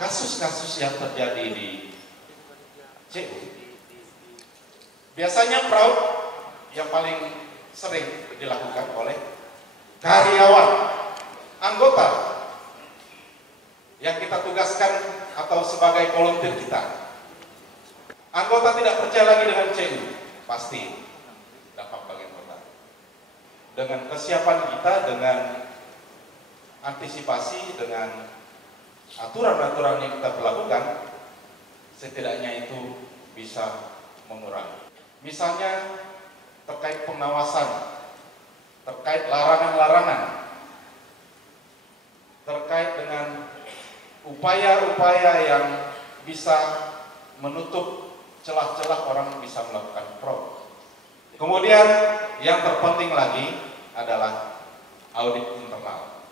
kasus-kasus yang terjadi di CU, biasanya fraud yang paling sering dilakukan oleh karyawan, anggota yang kita tugaskan atau sebagai volunteer kita. Anggota tidak percaya lagi dengan CU, pasti dampak bagi anggota. Dengan kesiapan kita, dengan antisipasi, dengan aturan-aturan yang kita berlakukan, setidaknya itu bisa mengurangi. Misalnya terkait pengawasan, terkait larangan-larangan, terkait dengan upaya-upaya yang bisa menutup celah-celah orang bisa melakukan fraud. Kemudian yang terpenting lagi adalah audit internal.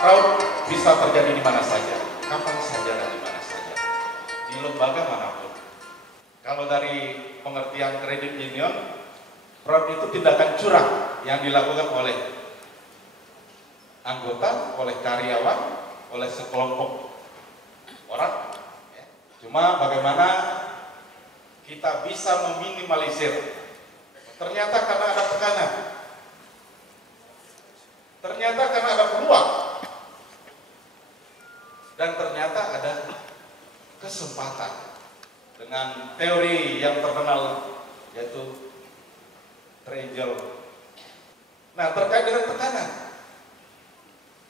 Fraud bisa terjadi di mana saja, kapan saja dan di mana saja, di lembaga manapun. Kalau dari pengertian kredit union, fraud itu tindakan curang yang dilakukan oleh anggota, oleh karyawan, oleh sekelompok orang. Cuma bagaimana kita bisa meminimalisir. Ternyata karena ada tekanan, ternyata karena ada peluang, dan ternyata ada kesempatan. Dengan teori yang terkenal yaitu triangle. Nah, terkait dengan tekanan,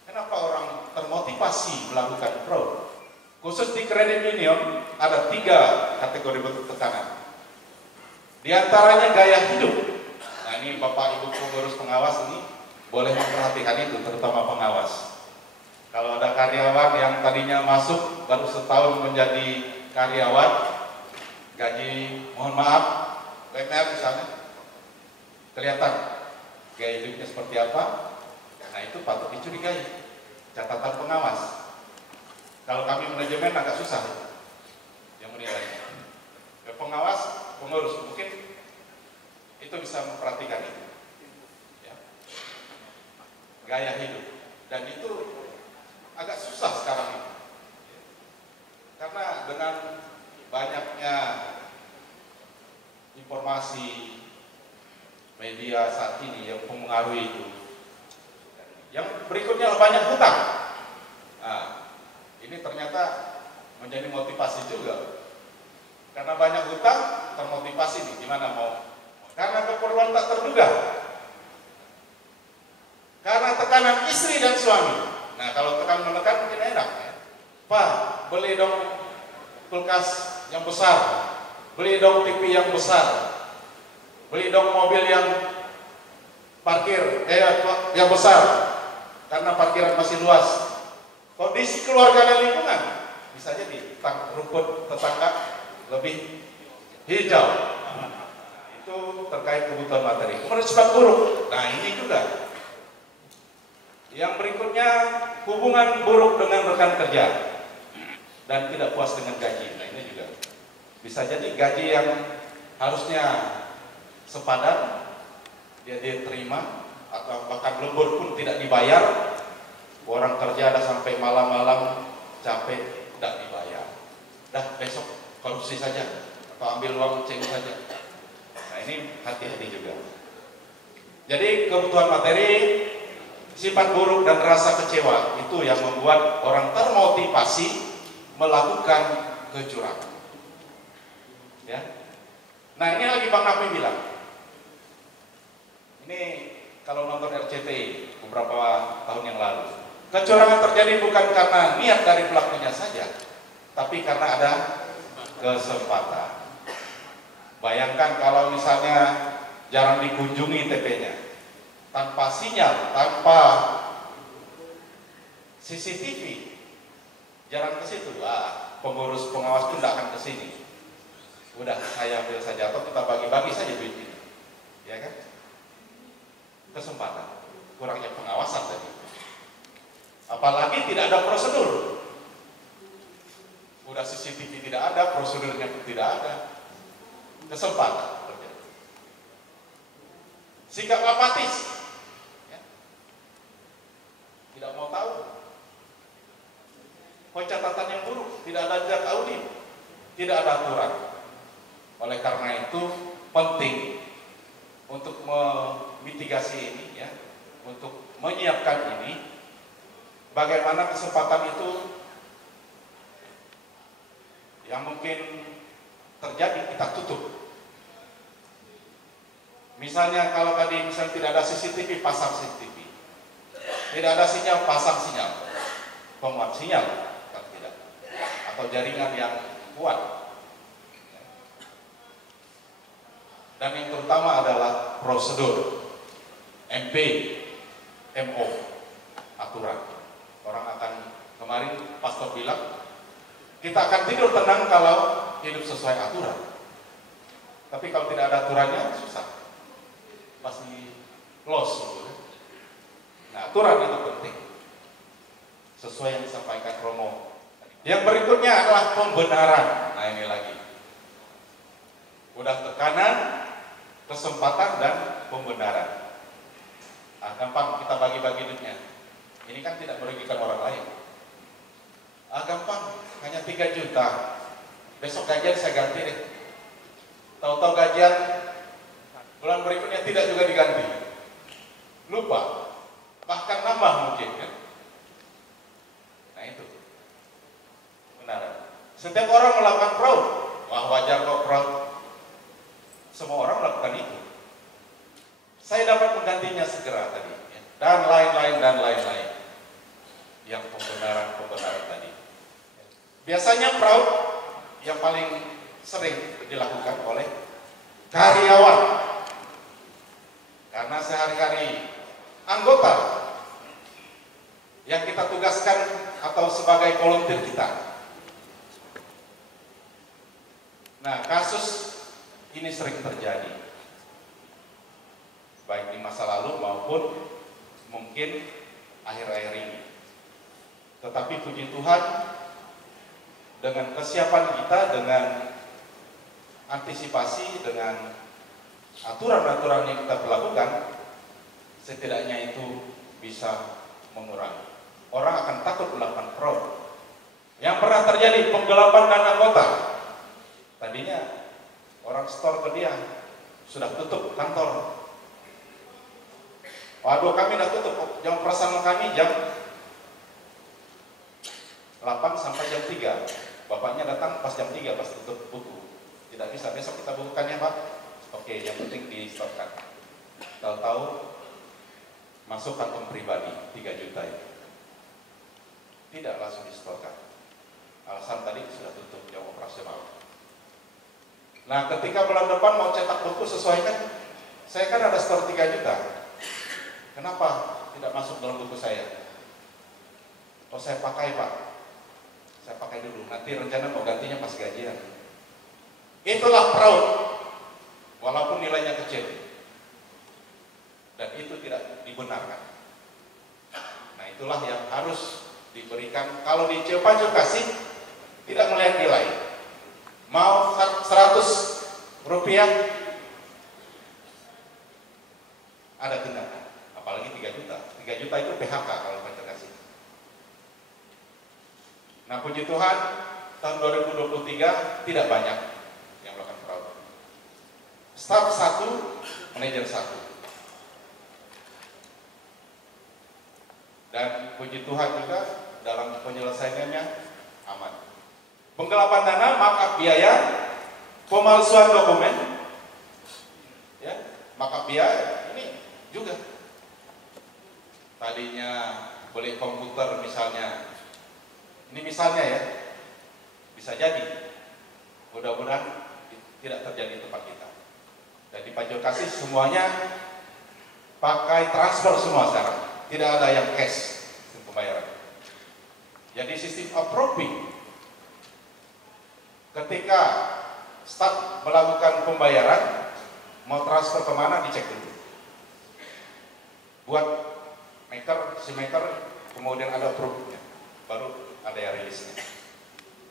kenapa orang termotivasi melakukan fraud? Khusus di kredit union ada 3 kategori bentuk tekanan. Di antaranya gaya hidup. Nah, ini Bapak Ibu pengurus pengawas ini boleh memperhatikan itu, terutama pengawas. Kalau ada karyawan yang tadinya masuk baru setahun menjadi karyawan, gaji mohon maaf, UMR misalnya, kelihatan gaya hidupnya seperti apa. Nah, itu patut dicurigai, catatan pengawas. Kalau kami manajemen agak susah yang menilainya. Pengawas, pengurus mungkin itu bisa memperhatikan itu, ya. Gaya hidup, dan itu agak susah sekarang ini, karena dengan banyaknya informasi media saat ini yang mempengaruhi itu. Yang berikutnya banyak hutang. Nah, ini ternyata menjadi motivasi juga. Karena banyak hutang, termotivasi nih, gimana mau? Karena keperluan tak terduga. Karena tekanan istri dan suami. Nah, kalau tekan menekan mungkin enak ya. Pak, beli dong kulkas yang besar, beli dong TV yang besar, beli dong mobil yang parkir yang besar karena parkiran masih luas. Kondisi keluarga dan lingkungan bisa jadi rumput tetangga lebih hijau. Itu terkait kebutuhan materi. Kemudian sifat buruk. Nah ini juga. Yang berikutnya, hubungan buruk dengan rekan kerja dan tidak puas dengan gaji. Nah ini juga bisa jadi gaji yang harusnya sepadan dia diterima atau bahkan lembur pun tidak dibayar. Orang kerja ada sampai malam-malam capek tidak dibayar. Dah besok korupsi saja atau ambil uang ceng saja. Nah ini hati-hati juga. Jadi kebutuhan materi, sifat buruk dan rasa kecewa itu yang membuat orang termotivasi melakukan kecurangan. Ya. Nah ini lagi Bang Nafi bilang. Ini kalau nonton RCTI beberapa tahun yang lalu, kecurangan terjadi bukan karena niat dari pelakunya saja, tapi karena ada kesempatan. Bayangkan kalau misalnya jarang dikunjungi TP-nya, tanpa sinyal, tanpa CCTV, jarang ke situ. Pengurus pengawas pun tidak akan ke sini. Udah saya ambil saja atau kita bagi-bagi saja duit ini, ya kan? Kesempatan, kurangnya pengawasan tadi. Apalagi tidak ada prosedur. Udah CCTV tidak ada, prosedurnya pun tidak ada. Kesempatan terjadi. Sikap apatis, ya. Tidak mau tahu. Pencatatan yang buruk, tidak ada jejak audit, tidak ada aturan. Oleh karena itu penting untuk memitigasi ini, ya, untuk menyiapkan ini. Bagaimana kesempatan itu yang mungkin terjadi kita tutup. Misalnya kalau tadi misalnya tidak ada CCTV, pasang CCTV. Tidak ada sinyal, pasang sinyal. Penguat sinyal, kan tidak. Atau jaringan yang kuat. Dan yang terutama adalah prosedur, MP, MO, aturan. Orang akan, kemarin pastor bilang, kita akan tidur tenang kalau hidup sesuai aturan. Tapi kalau tidak ada aturannya, susah. Pasti loss. Gitu. Nah, aturan itu penting. Sesuai yang disampaikan Romo. Yang berikutnya adalah pembenaran. Nah ini lagi. Udah tekanan, kesempatan, dan pembenaran. Nah, gampang kita bagi-bagi duitnya. Ini kan tidak merugikan orang lain. Gampang, hanya 3 juta. Besok gajian saya ganti deh. Tahu-tahu gajian bulan berikutnya tidak juga diganti. Lupa. Bahkan nambah mungkin kan. Nah itu. Benar. Setiap orang melakukan fraud. Wah wajar kok fraud. Semua orang melakukan itu. Saya dapat menggantinya segera tadi. Dan lain-lain dan lain-lain. Yang pembenaran tadi. Biasanya fraud yang paling sering dilakukan oleh karyawan. Karena sehari-hari anggota yang kita tugaskan atau sebagai volunteer kita. Nah, kasus ini sering terjadi. Baik di masa lalu maupun mungkin akhir-akhir ini. Tetapi puji Tuhan, dengan kesiapan kita, dengan antisipasi, dengan aturan-aturan yang kita berlakukan, setidaknya itu bisa mengurangi. Orang akan takut melakukan fraud. Yang pernah terjadi penggelapan dana anggota. Tadinya orang store ke dia, sudah tutup kantor. Waduh, kami sudah tutup, jam operasional kami jam 8 sampai jam 3. Bapaknya datang pas jam 3, pas tutup buku. Tidak bisa, besok kita bukukan ya Pak. Oke, yang penting di stopkan. Tahu-tahu masuk kantong pribadi 3 juta itu. Tidak langsung di stopkan. Alasan tadi sudah tutup jam operasional. Nah, ketika bulan depan mau cetak buku sesuaikan, saya kan ada store 3 juta. Kenapa tidak masuk dalam buku saya? Oh, saya pakai Pak. Saya pakai dulu. Nanti rencana mau gantinya pas gajian. Itulah proud. Walaupun nilainya kecil. Dan itu tidak dibenarkan. Nah, itulah yang harus diberikan. Kalau di Ciupancu kasih, tidak melihat nilai. Mau 100 rupiah, ada tindakan. Apalagi 3 juta. 3 juta itu PHK kalau Pacar kasih. Nah, puji Tuhan, tahun 2023 tidak banyak yang melakukan fraud. Staf 1, manajer 1. Dan puji Tuhan juga dalam penyelesaiannya aman. Penggelapan dana, markup biaya, pemalsuan dokumen, ya, markup biaya ini juga. Tadinya beli komputer misalnya, ini misalnya ya, bisa jadi. Mudah-mudahan tidak terjadi di tempat kita. Dan di Pajak Kasih semuanya pakai transfer semua sekarang. Tidak ada yang cash sistem pembayaran. Jadi sistem approving. Ketika staf melakukan pembayaran, mau transfer kemana dicek dulu. Buat si maker, kemudian ada approve-nya, baru ada yang rilisnya.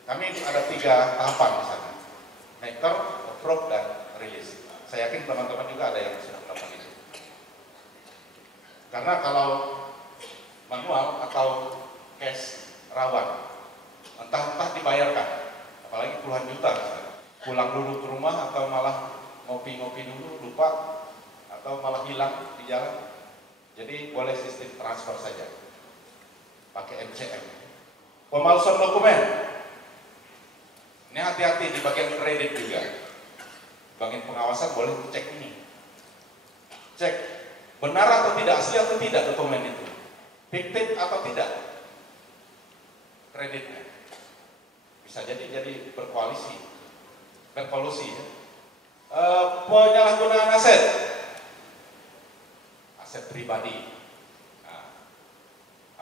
Kami ada 3 tahapan misalnya, maker, approve, dan rilis. Saya yakin teman-teman juga ada yang sudah melakukan itu. Karena kalau manual atau cash rawan, entah dibayarkan, apalagi puluhan juta misalnya. Pulang dulu ke rumah atau malah ngopi-ngopi dulu, lupa, atau malah hilang di jalan. Jadi boleh sistem transfer saja, pakai MCM. Pemalsuan dokumen, ini hati-hati di bagian kredit juga. Bagian pengawasan boleh cek ini, cek benar atau tidak, asli atau tidak dokumen itu, fiktif atau tidak kreditnya. Bisa jadi berkoalisi, berkolusi ya. Penyalahgunaan aset pribadi. Nah,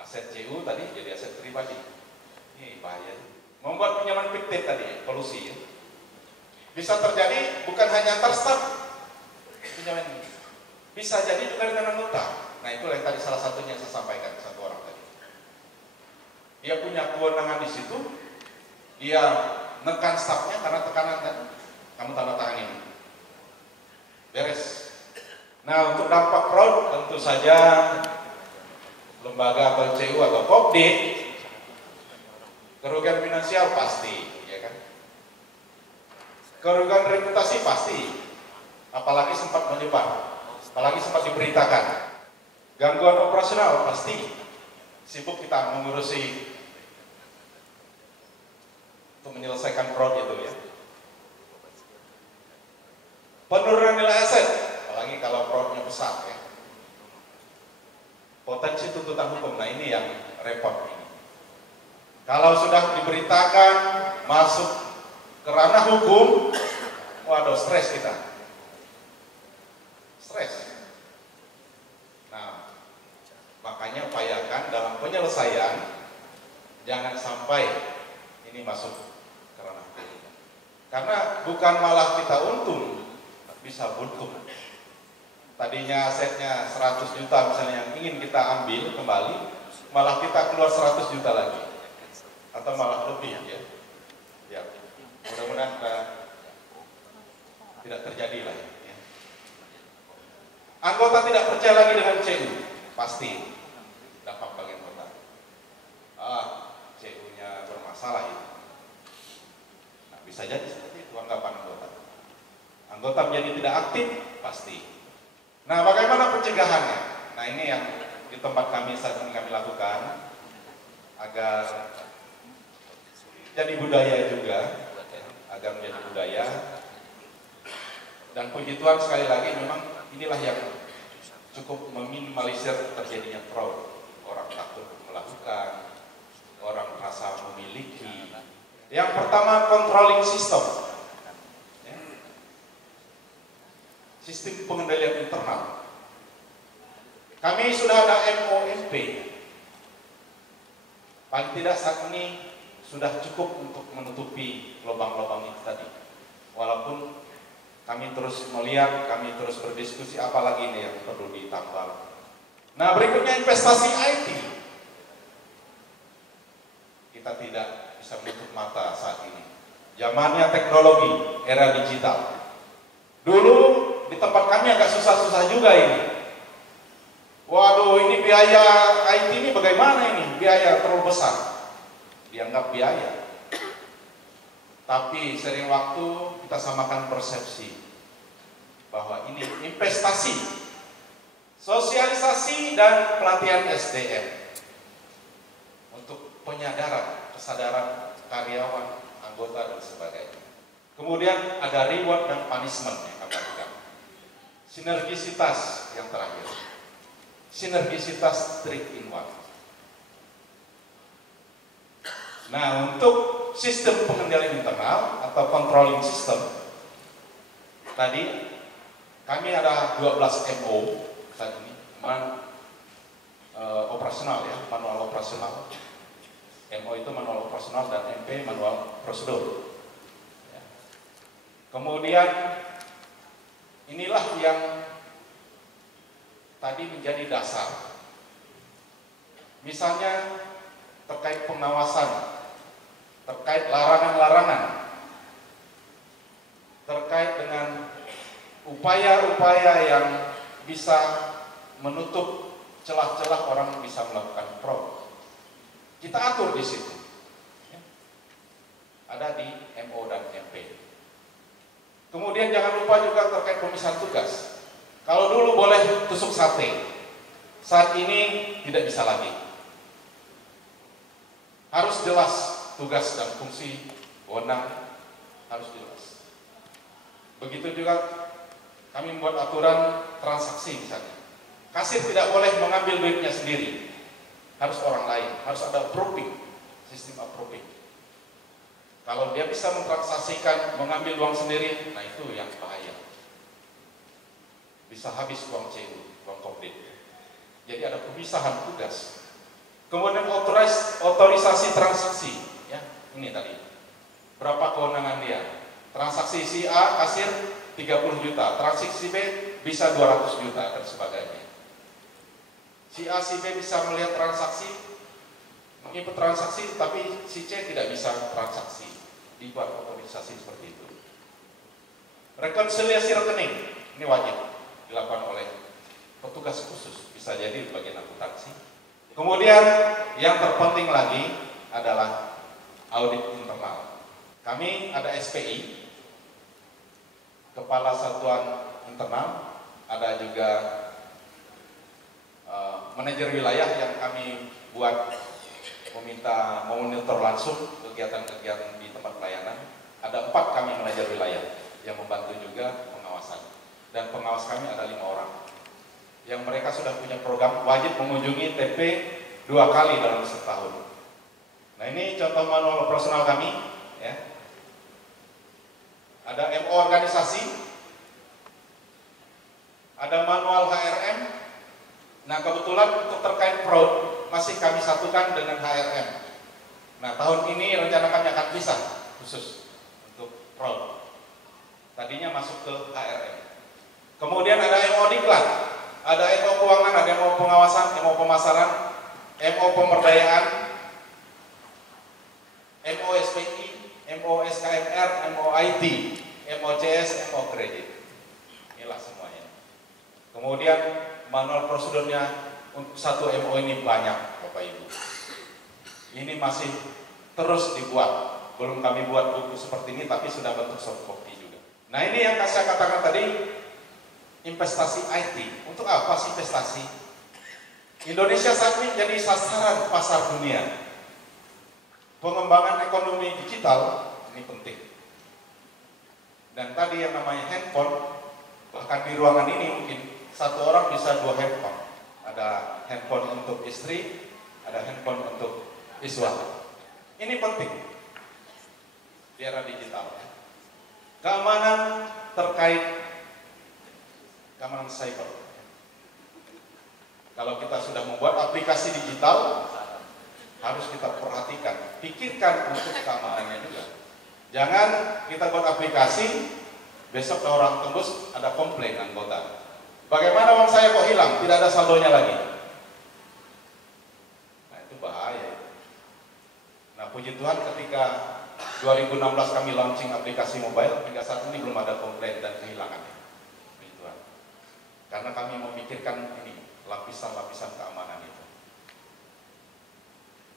aset CU tadi jadi aset pribadi. Ini bahaya. Membuat pinjaman fiktif tadi, kolusi ya. Bisa terjadi bukan hanya antar staf pinjaman ini. Bisa jadi juga dengan anggota. Nah, itu yang tadi salah satunya yang saya sampaikan, satu orang tadi. Dia punya kewenangan di situ. Dia nekan stafnya karena tekanan kan. Kamu tanda tangan ini. Beres. Nah, untuk dampak fraud tentu saja lembaga atau CU atau Kopdit, kerugian finansial pasti, ya kan? Kerugian reputasi pasti, apalagi sempat menyebar, apalagi sempat diberitakan. Gangguan operasional pasti, sibuk kita mengurusi untuk menyelesaikan fraud itu ya. Penurunan nilai aset, apalagi kalau fraudnya besar ya. Potensi tuntutan hukum, nah ini yang repot ini. Kalau sudah diberitakan masuk ke ranah hukum, waduh stres kita. Stres. Nah, makanya upayakan dalam penyelesaian jangan sampai ini masuk ke ranah hukum. Karena bukan malah kita untung, bisa buntung. Tadinya asetnya 100 juta misalnya yang ingin kita ambil kembali, malah kita keluar 100 juta lagi atau malah lebih ya. Ya, mudah-mudahan tidak terjadi lah ya. Anggota tidak percaya lagi dengan CU, pasti dampak bagi anggota. CU-nya bermasalah itu. Nah, bisa jadi seperti itu anggapan anggota. Anggota menjadi tidak aktif, pasti. Nah, bagaimana pencegahannya? Nah, ini yang di tempat kami saat ini kami lakukan agar jadi budaya juga, agar menjadi budaya. Dan puji Tuhan sekali lagi memang inilah yang cukup meminimalisir terjadinya fraud. Orang takut melakukan, orang merasa memiliki. Yang pertama, controlling system. pengendalian internal. Kami sudah ada MOMP. Paling tidak saat ini sudah cukup untuk menutupi lubang-lubang itu tadi. Walaupun kami terus melihat, kami terus berdiskusi apalagi ini yang perlu ditambah. Nah, berikutnya investasi IT. Kita tidak bisa menutup mata saat ini. Zamannya teknologi, era digital. Dulu di tempat kami agak susah-susah juga ini. Waduh, ini biaya IT ini bagaimana ini? Biaya terlalu besar. Dianggap biaya. Tapi sering waktu kita samakan persepsi bahwa ini investasi, sosialisasi dan pelatihan SDM untuk penyadaran, kesadaran karyawan, anggota dan sebagainya. Kemudian ada reward dan punishment yang kami lakukan. Sinergisitas yang terakhir. Sinergisitas 3-in-1. Nah, untuk sistem pengendalian internal atau controlling system tadi kami ada 12 MO saat ini, operasional ya, manual operasional. MO itu manual operasional dan MP manual prosedur. Ya. Kemudian inilah yang tadi menjadi dasar. Misalnya terkait pengawasan, terkait larangan-larangan, terkait dengan upaya-upaya yang bisa menutup celah-celah orang bisa melakukan fraud. Kita atur di situ. Ada di MO dan MP. Kemudian jangan lupa juga terkait pemisahan tugas. Kalau dulu boleh tusuk sate, saat ini tidak bisa lagi. Harus jelas tugas dan fungsi wewenang, harus jelas. Begitu juga kami membuat aturan transaksi misalnya. Kasir tidak boleh mengambil duitnya sendiri, harus orang lain, harus ada approving, sistem approving. Kalau dia bisa mentransaksikan, mengambil uang sendiri, nah itu yang bahaya. Bisa habis uang CU, uang komplit. Jadi ada pemisahan tugas. Kemudian otorisasi transaksi, ya ini tadi. Berapa kewenangan dia? Transaksi si A kasir 30 juta, transaksi B bisa 200 juta dan sebagainya. Si A si B bisa melihat transaksi, menginput transaksi, tapi si C tidak bisa transaksi. Dibuat otorisasi seperti itu. Rekonsiliasi rekening ini wajib dilakukan oleh petugas khusus, bisa jadi bagian akuntansi. Kemudian yang terpenting lagi adalah audit internal. Kami ada SPI, Kepala Satuan Internal, ada juga manajer wilayah yang kami buat meminta memonitor langsung kegiatan-kegiatan di tempat pelayanan. Ada 4 kami manajer wilayah yang membantu juga pengawasan. Dan pengawas kami ada 5 orang yang mereka sudah punya program wajib mengunjungi TP 2 kali dalam setahun. Nah, ini contoh manual operasional kami ya. Ada MO organisasi, ada manual HRM. Nah, kebetulan untuk terkait fraud masih kami satukan dengan HRM. Nah, tahun ini rencana kami akan pisah khusus untuk fraud. Tadinya masuk ke HRM. Kemudian ada MO Diklat, ada MO Keuangan, ada MO Pengawasan, MO Pemasaran, MO Pemberdayaan, MO SPI, MO SKMR, MO IT, MO CS, MO Kredit. Inilah semuanya. Kemudian manual prosedurnya untuk satu MO ini banyak, Bapak Ibu. Ini masih terus dibuat. Belum kami buat buku seperti ini, tapi sudah bentuk soft copy juga. Nah, ini yang saya katakan tadi, investasi IT. Untuk apa sih investasi? Indonesia saat ini jadi sasaran pasar dunia. Pengembangan ekonomi digital ini penting. Dan tadi yang namanya handphone, bahkan di ruangan ini mungkin satu orang bisa 2 handphone. Ada handphone untuk istri, ada handphone untuk siswa. Ini penting di era digital. Keamanan terkait keamanan cyber. Kalau kita sudah membuat aplikasi digital, harus kita perhatikan, pikirkan untuk keamanannya juga. Jangan kita buat aplikasi, besok orang tembus ada komplain anggota. Bagaimana uang saya kok hilang, tidak ada saldonya lagi. Nah itu bahaya. Nah puji Tuhan ketika 2016 kami launching aplikasi mobile, hingga saat ini belum ada komplain dan kehilangan. Puji Tuhan. Karena kami memikirkan ini, lapisan-lapisan keamanan itu.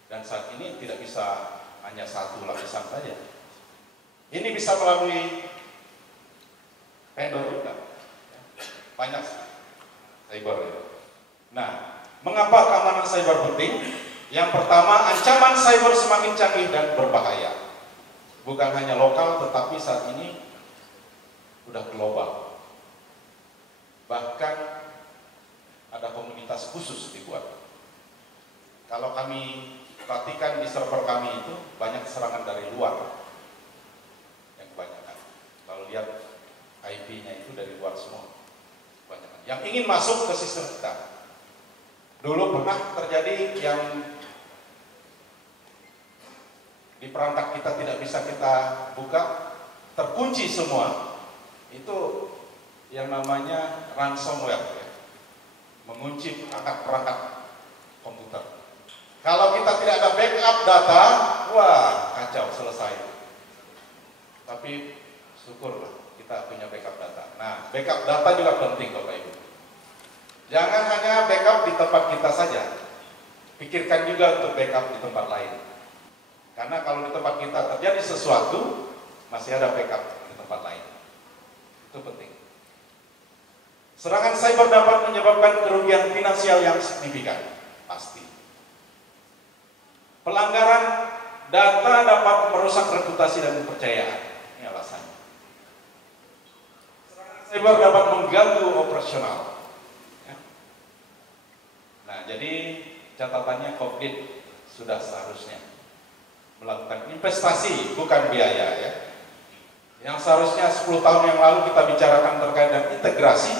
Dan saat ini tidak bisa hanya satu lapisan saja. Ini bisa melalui vendor juga. Banyak cyber. Nah, mengapa keamanan cyber penting? Yang pertama, ancaman cyber semakin canggih dan berbahaya. Bukan hanya lokal, tetapi saat ini sudah global. Bahkan ada komunitas khusus dibuat. Kalau kami perhatikan di server kami itu banyak serangan dari luar. Yang kebanyakan. Kalau lihat IP-nya itu dari luar semua. Kebanyakan. Yang ingin masuk ke sistem kita. Dulu pernah terjadi yang di perangkat kita tidak bisa kita buka, terkunci semua. Itu yang namanya ransomware, ya. Mengunci perangkat komputer. Kalau kita tidak ada backup data, wah kacau, selesai. Tapi syukurlah kita punya backup data. Nah, backup data juga penting Bapak Ibu. Jangan hanya backup di tempat kita saja. Pikirkan juga untuk backup di tempat lain. Karena kalau di tempat kita terjadi sesuatu, masih ada backup di tempat lain. Itu penting. Serangan cyber dapat menyebabkan kerugian finansial yang signifikan, pasti. Pelanggaran data dapat merusak reputasi dan kepercayaan. Ini alasannya. Serangan cyber dapat mengganggu operasional. Ya. Nah, jadi catatannya COVID sudah seharusnya melakukan investasi, bukan biaya, ya. Yang seharusnya 10 tahun yang lalu kita bicarakan terkait dengan integrasi,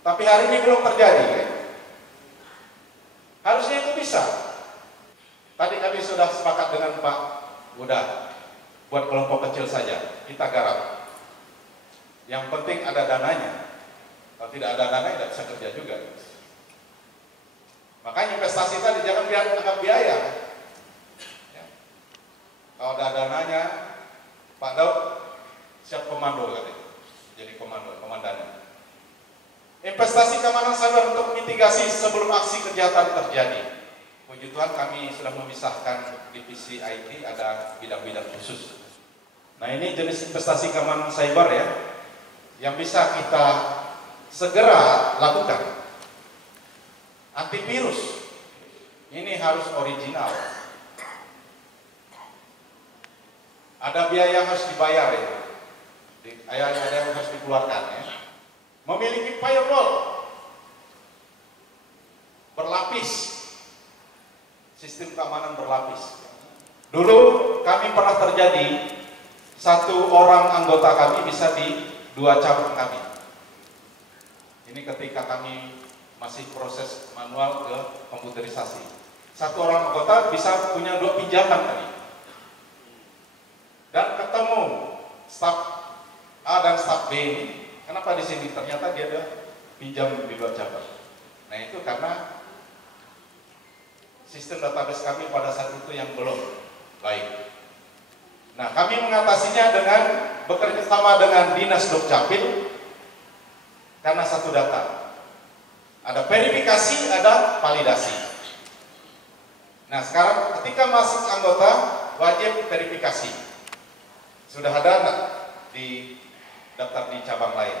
tapi hari ini belum terjadi, ya. Harusnya itu bisa. Tadi kami sudah sepakat dengan Pak, udah buat kelompok kecil saja, kita garap. Yang penting ada dananya. Kalau tidak ada dana, tidak bisa kerja juga. Makanya investasi tadi jangan anggap biaya. Ya. Kalau ada dananya, Pak Daud siap komando tadi, jadi komandannya. Investasi keamanan cyber untuk mitigasi sebelum aksi kejahatan terjadi. Puji Tuhan kami sudah memisahkan divisi IT, ada bidang-bidang khusus. Nah ini jenis investasi keamanan cyber ya, yang bisa kita segera lakukan. Antivirus, ini harus original. Ada biaya yang harus dibayar ya, ada yang harus dikeluarkan ya. Memiliki firewall berlapis. Sistem keamanan berlapis. Dulu kami pernah terjadi satu orang anggota kami bisa di 2 cabang kami. Ini ketika kami masih proses manual ke komputerisasi. Satu orang anggota bisa punya 2 pinjaman tadi. Dan ketemu staf A dan staf B ini, kenapa di sini ternyata dia ada pinjam di 2 cabang. Nah itu karena sistem database kami pada saat itu yang belum baik. Nah, kami mengatasinya dengan bekerja sama dengan Dinas Dukcapil karena satu data. Ada verifikasi, ada validasi. Nah, sekarang ketika masuk anggota wajib verifikasi. Sudah ada di daftar di cabang lain.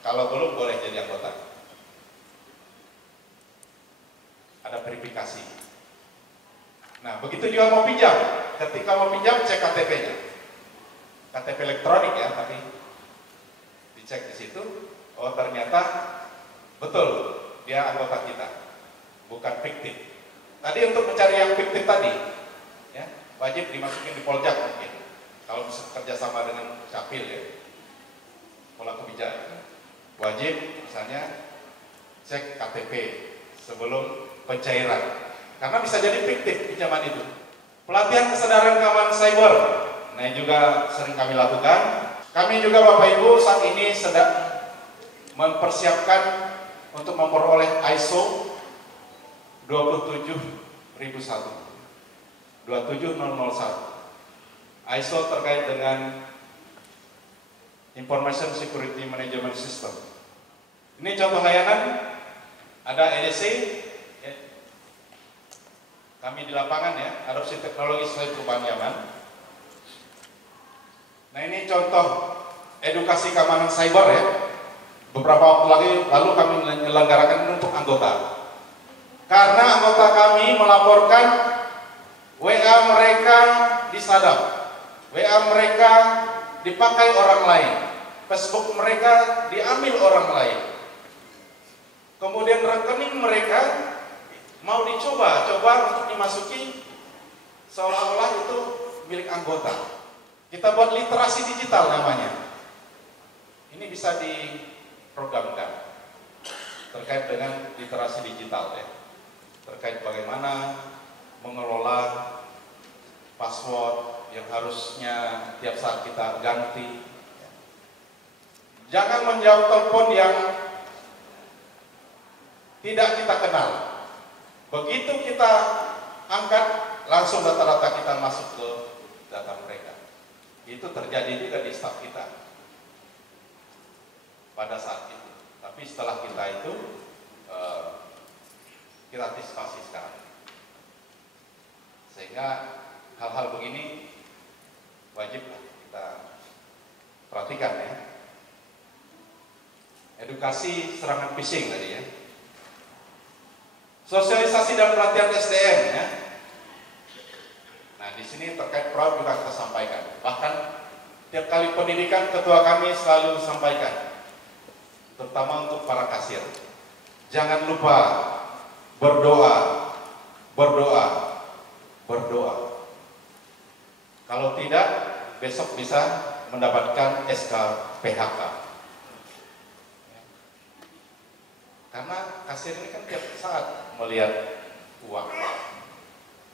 Kalau belum boleh jadi anggota. Ada verifikasi. Nah, begitu juga mau pinjam. Ketika mau pinjam, cek KTP-nya. KTP elektronik ya, tapi dicek di situ. Oh, ternyata betul dia anggota kita, bukan fiktif. Tadi untuk mencari yang fiktif tadi, ya wajib dimasukin di Poljak mungkin. Kalau bisa kerjasama dengan Capil ya, pola kebijakan. wajib misalnya cek KTP sebelum pencairan, karena bisa jadi fiktif pinjaman itu. Pelatihan kesadaran keamanan cyber, nah ini juga sering kami lakukan. Kami juga Bapak Ibu saat ini sedang mempersiapkan untuk memperoleh ISO 27001 ISO terkait dengan Information Security Management System. Ini contoh layanan, ada EDC, ya. Kami di lapangan ya, adopsi teknologi sesuai perubahan zaman. Nah ini contoh edukasi keamanan cyber ya. Beberapa waktu lalu kami menyelenggarakan untuk anggota. Karena anggota kami melaporkan WA mereka disadap, WA mereka dipakai orang lain, Facebook mereka diambil orang lain. Kemudian rekening mereka mau dicoba untuk dimasuki seolah-olah itu milik anggota. Kita buat literasi digital namanya. Ini bisa diprogramkan terkait dengan literasi digital ya. Terkait bagaimana mengelola password yang harusnya tiap saat kita ganti. Jangan menjawab telepon yang tidak kita kenal. Begitu kita angkat, langsung data-data kita masuk ke data mereka. Itu terjadi juga di staf kita pada saat itu. Tapi setelah kita itu kita antisipasi sekarang. Sehingga hal-hal begini wajib kita perhatikan ya. Edukasi serangan phishing tadi ya. Sosialisasi dan pelatihan SDM ya. Nah di sini terkait fraud juga kita sampaikan. Bahkan tiap kali pendidikan ketua kami selalu sampaikan, terutama untuk para kasir. Jangan lupa berdoa, berdoa, berdoa. Kalau tidak, besok bisa mendapatkan SK PHK. Karena kasir ini kan tiap saat melihat uang.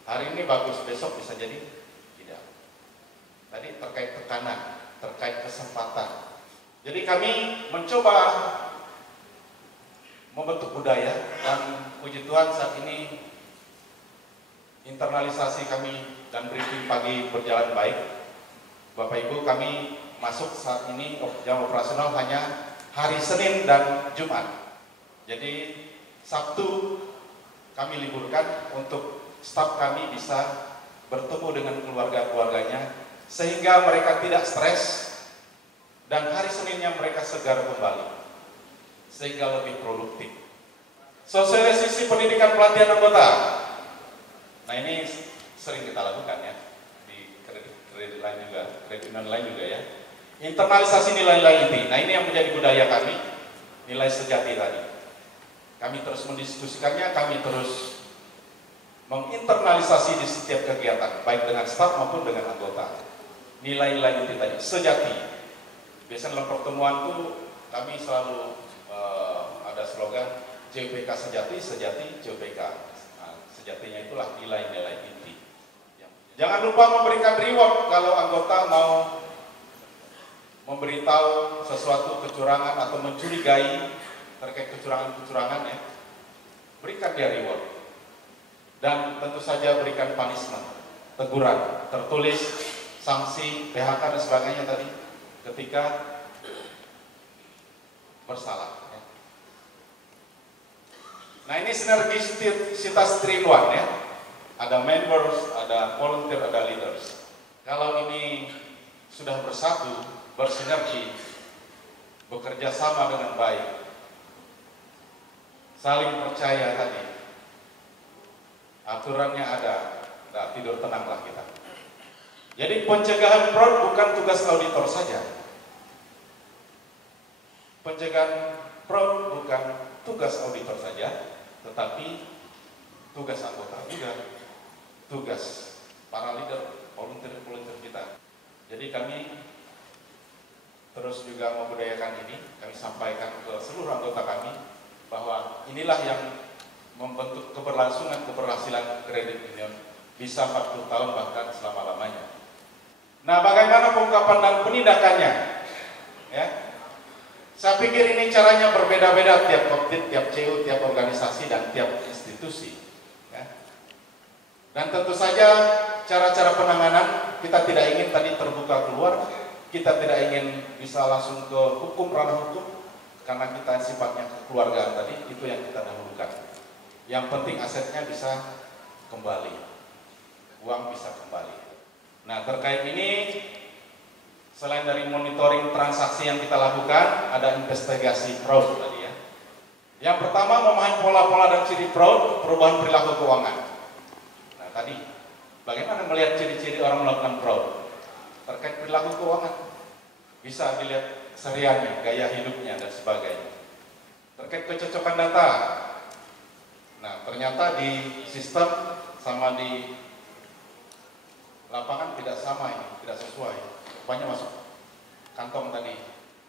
Hari ini bagus, besok bisa jadi tidak. Tadi terkait tekanan, terkait kesempatan. Jadi kami mencoba membentuk budaya, dan puji Tuhan saat ini internalisasi kami dan briefing pagi berjalan baik. Bapak Ibu, kami masuk saat ini jam operasional hanya hari Senin dan Jumat. Jadi Sabtu kami liburkan untuk staf kami bisa bertemu dengan keluarga-keluarganya sehingga mereka tidak stres, dan hari Seninnya mereka segar kembali sehingga lebih produktif. Sosialisasi pendidikan pelatihan anggota. Nah ini sering kita lakukan ya di kredit lain juga, kredit non lain juga ya. Internalisasi nilai-nilai inti. Nah ini yang menjadi budaya kami, nilai sejati tadi. Kami terus mendiskusikannya, kami terus menginternalisasi di setiap kegiatan, baik dengan staf maupun dengan anggota. Nilai-nilai inti tadi, sejati. Biasanya dalam pertemuan itu kami selalu ada slogan JPK sejati, sejati JPK. Nah, sejatinya itulah nilai-nilai inti. Jangan lupa memberikan reward kalau anggota mau memberitahu sesuatu kecurangan atau mencurigai terkait kecurangan-kecurangan ya, berikan dia reward, dan tentu saja berikan punishment, teguran, tertulis, sanksi, PHK dan sebagainya tadi ketika bersalah ya. Nah ini sinergisitas triluan ya, ada members, ada volunteer, ada leaders. Kalau ini sudah bersatu, bersinergi, bekerja sama dengan baik, saling percaya tadi, aturannya ada, nah, tidur tenanglah kita. Jadi pencegahan fraud bukan tugas auditor saja. Pencegahan fraud bukan tugas auditor saja, tetapi tugas anggota juga, tugas para leader, volunteer kita. Jadi kami terus juga membudayakan ini, kami sampaikan ke seluruh anggota kami bahwa inilah yang membentuk keberlangsungan keberhasilan kredit union bisa 40 tahun bahkan selama-lamanya. Nah, bagaimana pengungkapan dan penindakannya? Ya, saya pikir ini caranya berbeda-beda tiap Kopdit, tiap CU, tiap organisasi dan tiap institusi. Ya. Dan tentu saja cara-cara penanganan kita tidak ingin tadi terbuka keluar, kita tidak ingin bisa langsung ke hukum, ranah hukum, karena kita sifatnya kekeluargaan tadi, itu yang kita dahulukan. Yang penting asetnya bisa kembali, uang bisa kembali. Nah, terkait ini, selain dari monitoring transaksi yang kita lakukan, ada investigasi fraud tadi ya. Yang pertama, memahami pola-pola dan ciri fraud, perubahan perilaku keuangan. Nah, tadi, bagaimana melihat ciri-ciri orang melakukan fraud? Terkait perilaku keuangan, bisa dilihat sehariannya, gaya hidupnya, dan sebagainya. Terkait kecocokan data, nah ternyata di sistem sama di lapangan tidak sama ini, tidak sesuai. Rupanya masuk kantong tadi.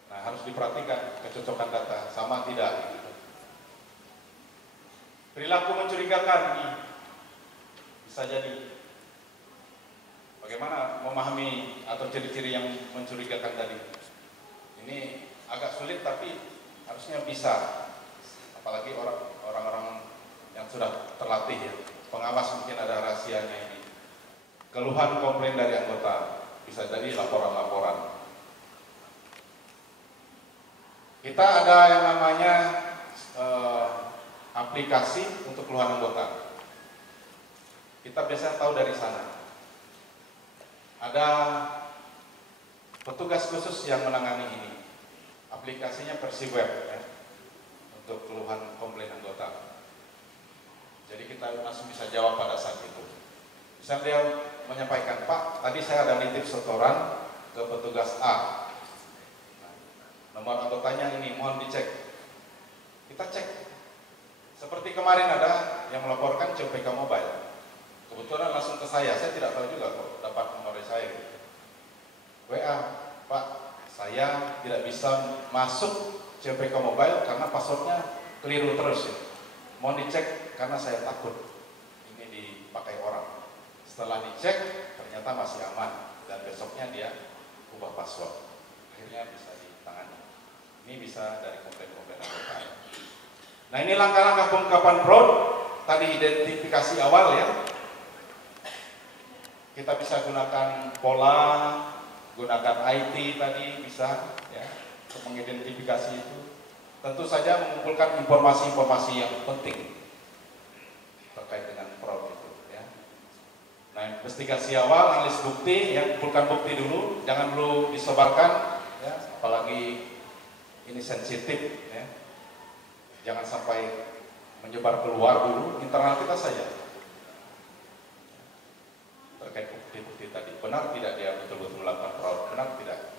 Nah, harus diperhatikan kecocokan data sama tidak. Perilaku mencurigakan ini bisa jadi. Bagaimana memahami atau ciri-ciri yang mencurigakan tadi? Ini agak sulit tapi harusnya bisa. Apalagi orang-orang yang sudah terlatih ya. Pengawas mungkin ada rahasianya ini. Keluhan komplain dari anggota, bisa jadi laporan-laporan. Kita ada yang namanya aplikasi untuk keluhan anggota. Kita biasanya tahu dari sana. Ada petugas khusus yang menangani ini. Aplikasinya versi web ya, untuk keluhan komplain anggota. Jadi kita langsung bisa jawab pada saat itu. Misalnya dia menyampaikan, Pak, tadi saya ada nitip setoran ke petugas A. Nah, nomor anggotanya ini, mohon dicek. Kita cek. Seperti kemarin ada yang melaporkan CPK Mobile. Kebetulan langsung ke saya tidak tahu juga kok dapat nomor saya. WA, Pak, saya tidak bisa masuk CPK Mobile karena passwordnya keliru terus ya. Mohon dicek karena saya takut ini dipakai orang. Setelah dicek ternyata masih aman dan besoknya dia ubah password. Akhirnya bisa ditangani. Ini bisa dari komplain-komplain anggota. Nah, ini langkah-langkah pengungkapan fraud. Tadi identifikasi awal ya. Kita bisa gunakan pola, gunakan IT tadi bisa ya untuk mengidentifikasi itu. Tentu saja mengumpulkan informasi-informasi yang penting terkait dengan fraud itu ya. Nah, investigasi awal, analis bukti, ya, kumpulkan bukti dulu, jangan dulu disebarkan ya, apalagi ini sensitif ya. Jangan sampai menyebar keluar dulu, internal kita saja. Terkait bukti-bukti tadi, benar tidak dia betul-betul melakukan fraud, benar tidak?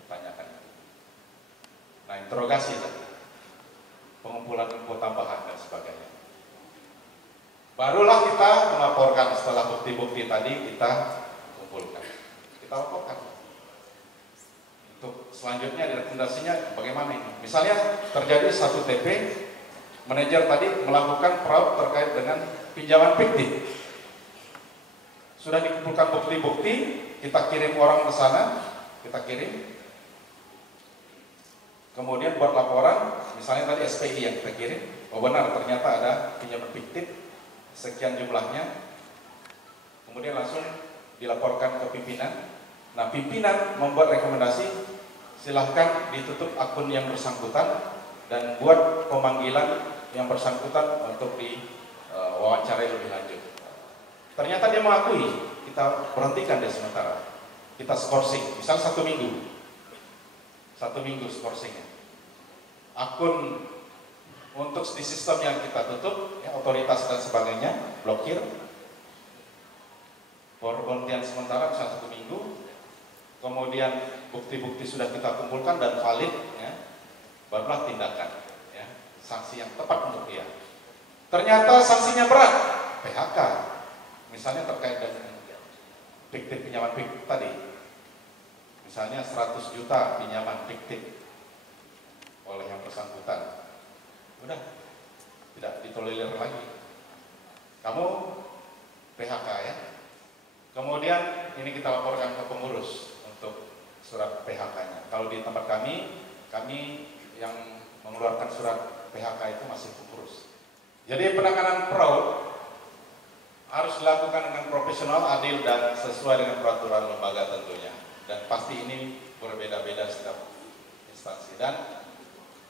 Pertanyakan. Nah, interogasi tadi, pengumpulan info tambahan dan sebagainya. Barulah kita melaporkan setelah bukti-bukti tadi kita kumpulkan, kita laporkan. Untuk selanjutnya rekomendasinya bagaimana ini? Misalnya terjadi satu TP, manajer tadi melakukan fraud terkait dengan pinjaman fiktif. Sudah dikumpulkan bukti-bukti, kita kirim orang ke sana, kita kirim. Kemudian buat laporan, misalnya tadi SPI yang kita kirim, oh benar ternyata ada pinjaman fiktif, sekian jumlahnya. Kemudian langsung dilaporkan ke pimpinan. Nah, pimpinan membuat rekomendasi, silahkan ditutup akun yang bersangkutan dan buat pemanggilan yang bersangkutan untuk diwawancarai lebih lanjut. Ternyata dia mengakui, kita berhentikan dia sementara. Kita skorsing, misal 1 minggu. 1 minggu skorsingnya. Akun untuk di sistem yang kita tutup, ya, otoritas dan sebagainya, blokir. Berhentian sementara bisa 1 minggu. Kemudian bukti-bukti sudah kita kumpulkan dan valid, ya, barulah tindakan, ya, sanksi yang tepat untuk dia. Ternyata sanksinya berat, PHK. Misalnya terkait dengan fiktif pinjaman fiktif tadi, misalnya 100 juta pinjaman fiktif, bersangkutan. Udah, tidak ditolerir lagi. Kamu PHK ya. Kemudian ini kita laporkan ke pengurus untuk surat PHK-nya. Kalau di tempat kami yang mengeluarkan surat PHK itu masih pengurus. Jadi penanganan fraud harus dilakukan dengan profesional, adil, dan sesuai dengan peraturan lembaga tentunya. Dan pasti ini berbeda-beda setiap instansi. Dan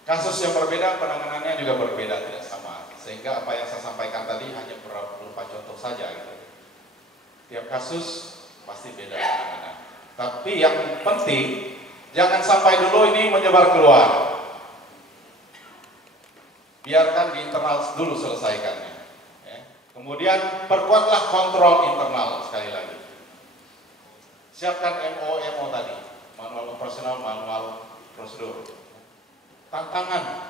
kasus yang berbeda, penanganannya juga berbeda, tidak sama. Sehingga apa yang saya sampaikan tadi hanya berupa contoh saja gitu. Tiap kasus pasti beda penanganan. Tapi yang penting, jangan sampai dulu ini menyebar keluar. Biarkan di internal dulu selesaikannya. Kemudian perkuatlah kontrol internal sekali lagi. Siapkan MO tadi, manual operasional, manual prosedur. Tantangan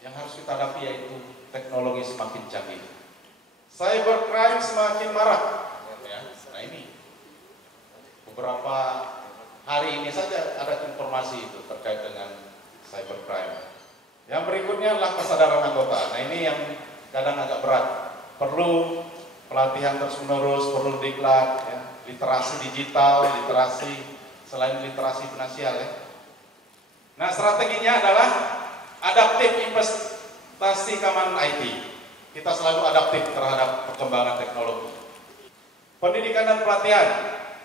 yang harus kita hadapi yaitu teknologi semakin canggih, cybercrime semakin marak. Nah ini beberapa hari ini saja ada informasi itu terkait dengan cybercrime. Yang berikutnya adalah kesadaran anggota. Nah ini yang kadang agak berat. Perlu pelatihan terus-menerus, perlu diklat, ya. Literasi digital, literasi selain literasi finansial ya. Nah strateginya adalah adaptif investasi keamanan IT. Kita selalu adaptif terhadap perkembangan teknologi. Pendidikan dan pelatihan,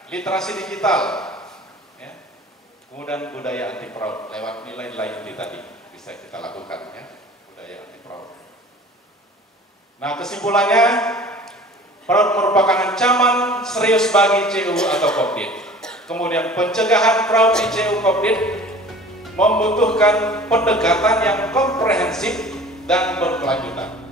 literasi digital, ya. Kemudian budaya anti fraud lewat nilai-nilai inti tadi. Bisa kita lakukan ya, budaya anti fraud. Nah kesimpulannya, fraud merupakan ancaman serius bagi CU atau Kopdit. Kemudian pencegahan fraud di CU Kopdit membutuhkan pendekatan yang komprehensif dan berkelanjutan.